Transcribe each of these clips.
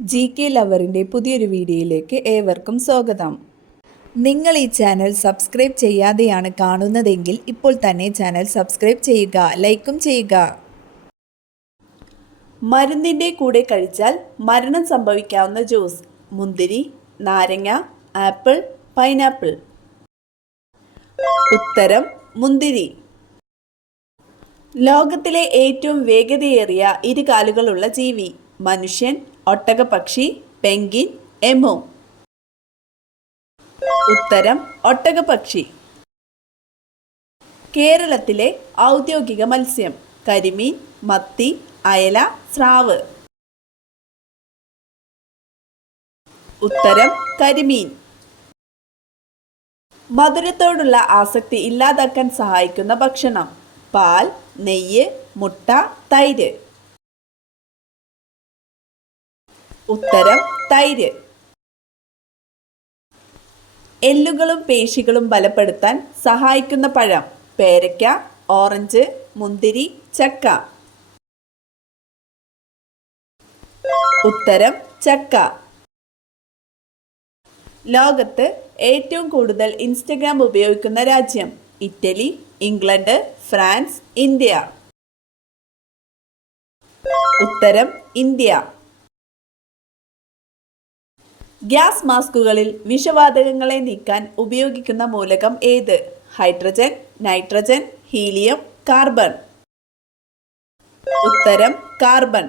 GK ലവറിൻ്റെ പുതിയൊരു വീഡിയോയിലേക്ക് ഏവർക്കും സ്വാഗതം. നിങ്ങൾ ഈ ചാനൽ സബ്സ്ക്രൈബ് ചെയ്യാതെയാണ് കാണുന്നതെങ്കിൽ ഇപ്പോൾ തന്നെ ചാനൽ സബ്സ്ക്രൈബ് ചെയ്യുക, ലൈക്കും ചെയ്യുക. മരുന്നിൻ്റെ കൂടെ കഴിച്ചാൽ മരണം സംഭവിക്കാവുന്ന ജ്യൂസ്: മുന്തിരി, നാരങ്ങ, ആപ്പിൾ, പൈനാപ്പിൾ. ഉത്തരം മുന്തിരി. ലോകത്തിലെ ഏറ്റവും വേഗതയേറിയ ഇരുകാലുകളുള്ള ജീവി: മനുഷ്യൻ, ഒട്ടകപ്പക്ഷി, പെൻഗ്വിൻ, എമു. ഉത്തരം ഒട്ടകപ്പക്ഷി. കേരളത്തിലെ ഔദ്യോഗിക മത്സ്യം: കരിമീൻ, മത്തി, അയല, സ്രാവ്. ഉത്തരം കരിമീൻ. മധുരത്തോടുള്ള ആസക്തി ഇല്ലാതാക്കാൻ സഹായിക്കുന്ന ഭക്ഷണം: പാൽ, നെയ്യ്, മുട്ട, തൈര്. ഉത്തരം തൈര്. എല്ലുകളും പേശികളും ബലപ്പെടുത്താൻ സഹായിക്കുന്ന പഴം: പേരയ്ക്ക, ഓറഞ്ച്, മുന്തിരി, ചക്ക. ഉത്തരം ചക്ക. ലോകത്ത് ഏറ്റവും കൂടുതൽ ഇൻസ്റ്റഗ്രാം ഉപയോഗിക്കുന്ന രാജ്യം: ഇറ്റലി, ഇംഗ്ലണ്ട്, ഫ്രാൻസ്, ഇന്ത്യ. ഉത്തരം ഇന്ത്യ. ഗ്യാസ് മാസ്കുകളിൽ വിഷവാതകങ്ങളെ നീക്കാൻ ഉപയോഗിക്കുന്ന മൂലകം ഏത്? Hydrogen, nitrogen, helium, carbon. ഉത്തരം കാർബൺ.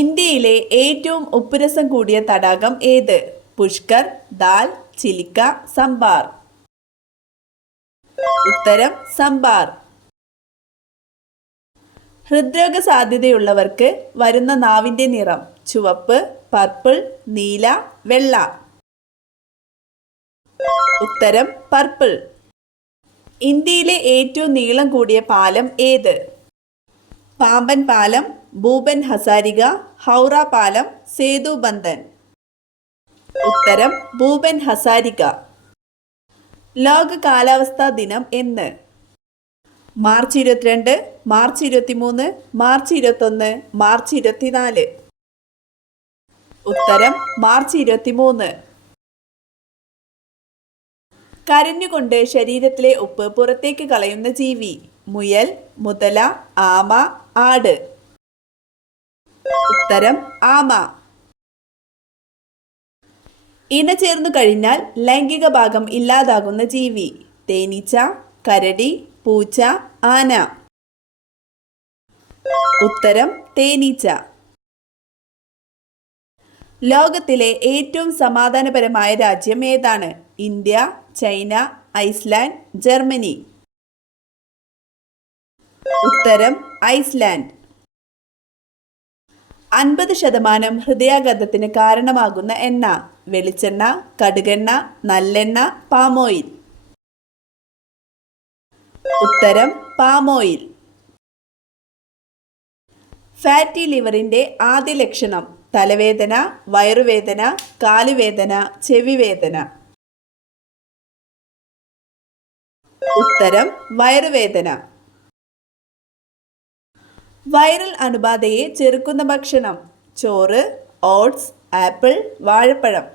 ഇന്ത്യയിലെ ഏറ്റവും ഉപ്പുരസം കൂടിയ തടാകം ഏത്? പുഷ്കർ, ദാൽ, ചിലിക്ക, സംബാർ. ഉത്തരം സംബാർ. ഹൃദ്രോഗ സാധ്യതയുള്ളവർക്ക് വരുന്ന നാവിൻ്റെ നിറം: ചുവപ്പ്, പർപ്പിൾ, നീല, വെള്ള. ഉത്തരം പർപ്പിൾ. ഇന്ത്യയിലെ ഏറ്റവും നീളം കൂടിയ പാലം ഏത്? പാമ്പൻ പാലം, ഭൂപൻ ഹസാരിക, ഹൗറ പാലം, സേതു ബന്ധൻ. ഉത്തരം ഭൂപൻ ഹസാരിക. ലോക കാലാവസ്ഥാ ദിനം എന്ന്? March 22, March 23, March 21, March 24. ഉത്തരം മാർച്ച് 23. കരഞ്ഞുകൊണ്ട് ശരീരത്തിലെ ഉപ്പ് പുറത്തേക്ക് കളയുന്ന ജീവി: മുയൽ, മുതല, ആമ, ആട്. ഉത്തരം ആമ. ഇണചേർന്നു കഴിഞ്ഞാൽ ലൈംഗിക ഭാഗം ഇല്ലാതാകുന്ന ജീവി: തേനീച്ച, കരടി, പൂച്ച, ആന. ഉത്തരം തേനീച്ച. ലോകത്തിലെ ഏറ്റവും സമാധാനപരമായ രാജ്യം ഏതാണ്? India, China, Iceland, Germany. ഉത്തരം ഐസ്ലാൻഡ്. 50% ഹൃദയാഘാതത്തിന് കാരണമാകുന്ന എണ്ണ: വെളിച്ചെണ്ണ, കടുകെണ്ണ, നല്ലെണ്ണ, പാമോയിൽ. ഉത്തരം പാമോയിൽ. ഫാറ്റി ലിവറിൻ്റെ ആദ്യ ലക്ഷണം: തലവേദന, വയറുവേദന, കാലുവേദന, ചെവിവേദന. ഉത്തരം വയറുവേദന. വൈറൽ അണുബാധയെ ചെറുക്കുന്ന ഭക്ഷണം: ചോറ്, ഓട്സ്, ആപ്പിൾ, വാഴപ്പഴം.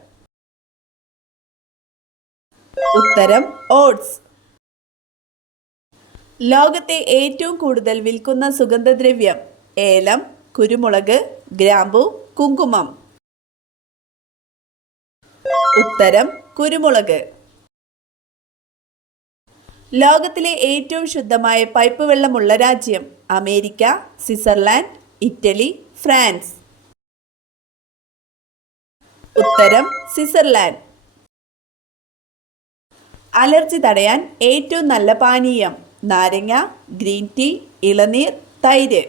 ഉത്തരം ഓട്സ്. ലോകത്തെ ഏറ്റവും കൂടുതൽ വിൽക്കുന്ന സുഗന്ധദ്രവ്യം: ഏലം, കുരുമുളക്, ഗ്രാമ്പു, കുങ്കുമം. ഉത്തരം കുരുമുളക്. ലോകത്തിലെ ഏറ്റവും ശുദ്ധമായ പൈപ്പ് വെള്ളമുള്ള രാജ്യം: അമേരിക്ക, സ്വിറ്റ്സർലാൻഡ്, ഇറ്റലി, ഫ്രാൻസ്. ഉത്തരം സ്വിറ്റ്സർലാൻഡ്. അലർജി തടയാൻ ഏറ്റവും നല്ല പാനീയം: നാരങ്ങ, ഗ്രീൻ ടീ, ഇളനീർ, തൈര്.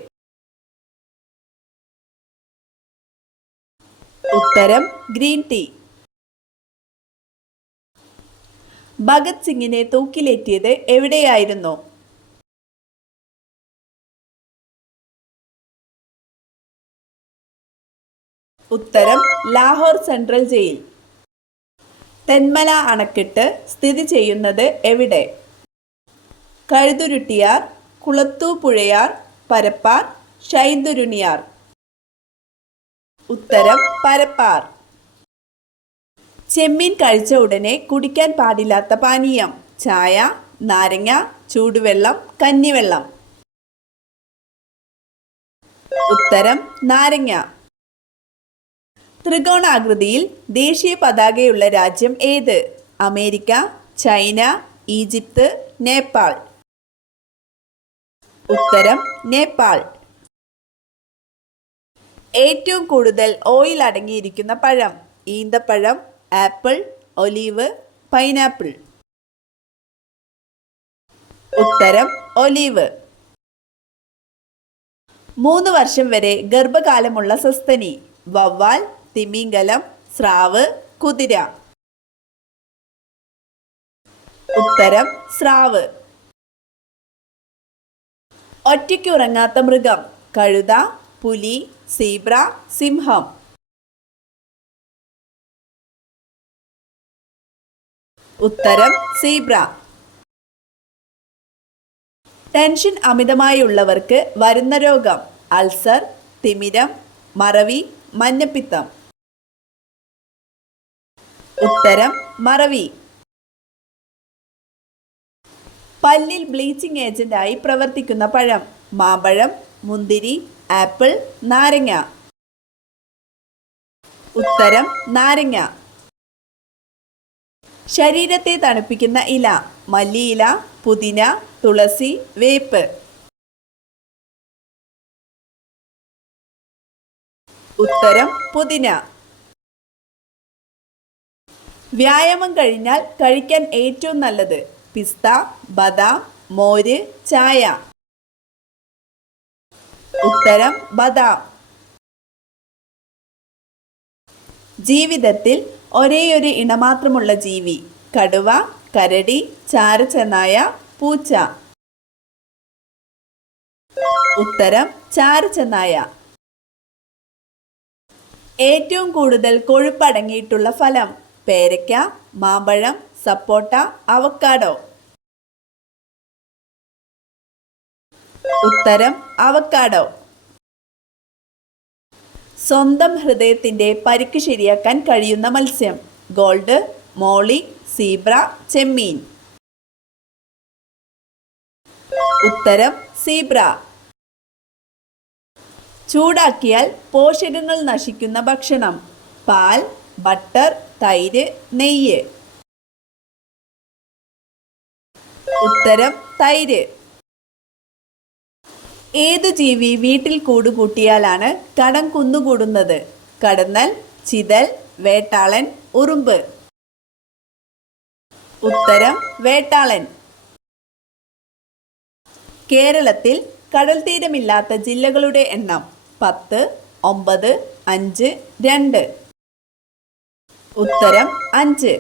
ഉത്തരം ഗ്രീൻ ടീ. ഭഗത് സിംഗിനെ തൂക്കിലേറ്റിയത് എവിടെയായിരുന്നു? ഉത്തരം ലാഹോർ സെൻട്രൽ ജയിൽ. തെന്മല അണക്കെട്ട് സ്ഥിതി ചെയ്യുന്നത് എവിടെ? കഴുതുരുട്ടിയാർ, കുളത്തൂപ്പുഴയാർ, പരപ്പാർ, ഷൈന്തുരുണിയാർ. ഉത്തരം പരപ്പാർ. ചെമ്മീൻ കഴിച്ച ഉടനെ കുടിക്കാൻ പാടില്ലാത്ത പാനീയം. ചായ, നാരങ്ങ, ചൂടുവെള്ളം, കഞ്ഞിവെള്ളം. ഉത്തരം നാരങ്ങ. ത്രികോണാകൃതിയിൽ ദേശീയ പതാകയുള്ള രാജ്യം ഏത്? America, China, Egypt, Nepal. ഉത്തരം നേപ്പാൾ. ഏറ്റവും കൂടുതൽ ഓയിൽ അടങ്ങിയിരിക്കുന്ന പഴം. ഈന്തപ്പഴം, ആപ്പിൾ, ഒലീവ്, പൈനാപ്പിൾ. ഉത്തരം ഒലീവ്. 3 വർഷം വരെ ഗർഭകാലമുള്ള സസ്തനി. വവ്വാൽ, തിമിംഗലം, സ്രാവ്, കുതിര. ഉത്തരം സ്രാവ്. ഒറ്റയ്ക്ക് ഉറങ്ങാത്ത മൃഗം. കഴുത, പുലി, സീബ്ര, സിംഹം. ഉത്തരം സീബ്ര. ടെൻഷൻ അമിതമായുള്ളവർക്ക് വരുന്ന രോഗം. അൾസർ, തിമിരം, മറവി, മഞ്ഞപ്പിത്തം. ഉത്തരം മറവി. പല്ലിൽ ബ്ലീച്ചിങ് ഏജന്റായി പ്രവർത്തിക്കുന്ന പഴം. മാമ്പഴം, മുന്തിരി, ആപ്പിൾ, നാരങ്ങ. ഉത്തരം നാരങ്ങ. ശരീരത്തെ തണുപ്പിക്കുന്ന ഇല. മല്ലിയില, പുതിന, തുളസി, വേപ്പ്. ഉത്തരം പുതിന. വ്യായാമം കഴിഞ്ഞാൽ കഴിക്കാൻ ഏറ്റവും നല്ലത്. പിസ്ത, ബദാം, മോര്, ചായ. ഉത്തരം ബദാം. ജീവിതത്തിൽ ഒരേയൊരു ഇണമാത്രമുള്ള ജീവി. കടുവ, കരടി, ചാരച്ചെന്നായ, പൂച്ച. ഉത്തരം ചാരച്ചെന്നായ. ഏറ്റവും കൂടുതൽ കൊഴുപ്പടങ്ങിയിട്ടുള്ള ഫലം. പേരയ്ക്ക, മാമ്പഴം, സപ്പോട്ട, അവക്കാഡോ. ഉത്തരം അവക്കാഡോ. സ്വന്തം ഹൃദയത്തിൻ്റെ പരിക്ക് ശരിയാക്കാൻ കഴിയുന്ന മത്സ്യം. ഗോൾഡ്, മോളി, സീബ്ര, ചെമ്മീൻ. ഉത്തരം സീബ്ര. ചൂടാക്കിയാൽ പോഷകങ്ങൾ നശിക്കുന്ന ഭക്ഷണം. പാൽ, ബട്ടർ, തൈര്, നെയ്യ്. ഉത്തരം തൈര്. ഏതു ജീവി വീട്ടിൽ കൂടുകൂട്ടിയാലാണ് കടം കുന്നുകൂടുന്നത്? കടന്നൽ, ചിതൽ, വേട്ടാളൻ, ഉറുമ്പ്. ഉത്തരം വേട്ടാളൻ. കേരളത്തിൽ കടൽ തീരമില്ലാത്ത ജില്ലകളുടെ എണ്ണം. 10, 9, 5, 2. ഉത്തരം 5.